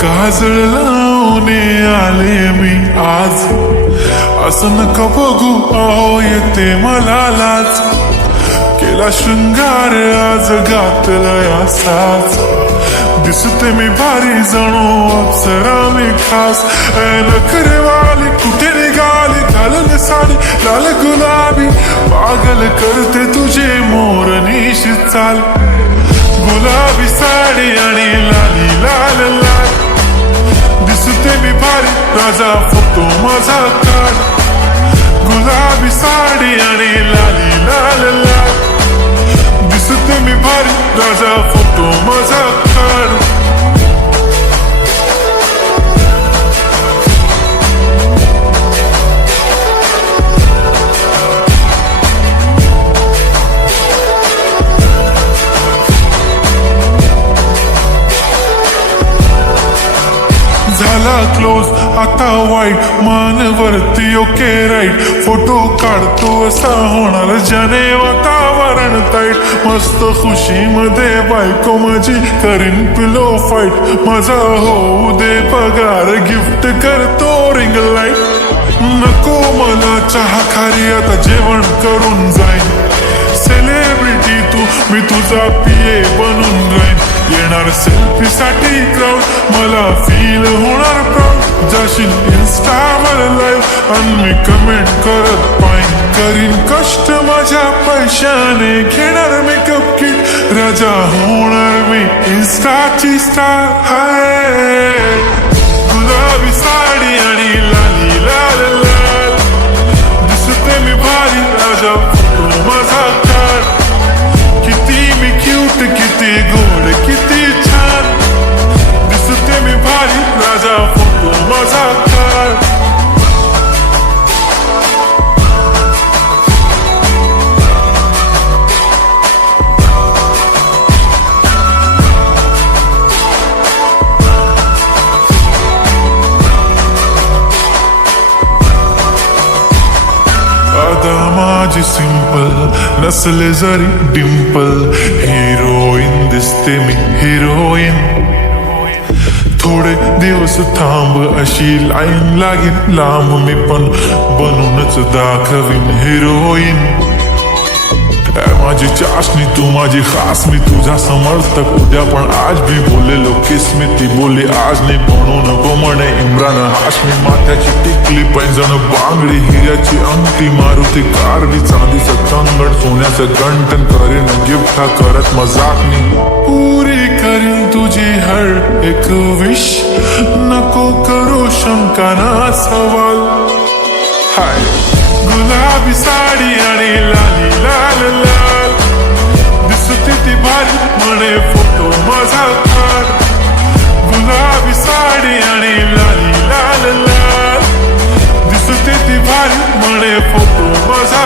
काजळ लावून आले मी आज, असं नका बघू अहो येते मला लाज. केला शृंगार आज घातला असाच, दिसते मी भारी जणू अप्सरा मी खास. नखरेवाली कुठे निघाली घालून साडी लाल गुलाबी, पागल करते तुझे मोरनीशी चाल. गुलाबी साडी आणि लाली लाल लाल, दिसते मी भारी राजा फोटो माझा काढ. गुलाबी साडी आणि लाली लाल लाल, दिसते मी भारी राजा फोटो माझा काढ. झाला क्लोज आता वाईट, मानवरती ओके राईट. फोटो काढतो असा होणार ज्याने वातावरण ताईट. मस्त खुशीमध्ये बायको माझी करीन पिलो फाईट. माझा होऊ दे पगार गिफ्ट करतो रिंग लाईट. नको मला चहा खारी आता जेवण करून जाईन. सेलिब्रिटी तू मी तुझा पिये बनून राहीन. येणार सेल्फी साठी क्राऊड मला फील होणार प्राऊड. जाशील इन्स्टावर लाईव्ह आणि मी कमेंट करत पाईन. करीन कष्ट माझ्या पैशाने घेणार मेकअप किट. राजा होणार मी इन्स्टाची स्टार. हाय गुलाबी साडी आणि लाली लाल लाल, दिसते मी भारी राजा फोटो माझा काढ. किती मी क्यूट किती गोड किती छान, दिसते मी भारी राजा फोटो माझा काढ. आता माझी सिंपल नसले जरी डिंपल, हिरोईन दिसते मी हिरोईन. थोडे दिवस थांब अशी लाईन लागेल लांब, मी पण बनूनच दाखवीन हिरोईन. माझी चाशनी तू माझी खास, मी तुझा समर्थक उद्या पण आज भी बोलेलो किस मी. ती बोली आज नाही बनू नको म्हणे इम्रान हाशमी. माथ्याची टिकली पैंजण बांगडी हिऱ्याची अंगठी, मारुती कारवी चांदीचं कंगण सोन्याचं गंटन. करीन गिफ्ट हा करत मजाकनी, पुरी करीन तुझी हर एक विश. नको करू शंका ना सवाल. हाय गुलाबी साडी आणि लाली लाल लाल, दिसते ती भारी म्हणे फोटो माझा काढ. गुलाबी साडी आणि लाली लाल लाल, दिसते ती भारी म्हणे फोटो माझा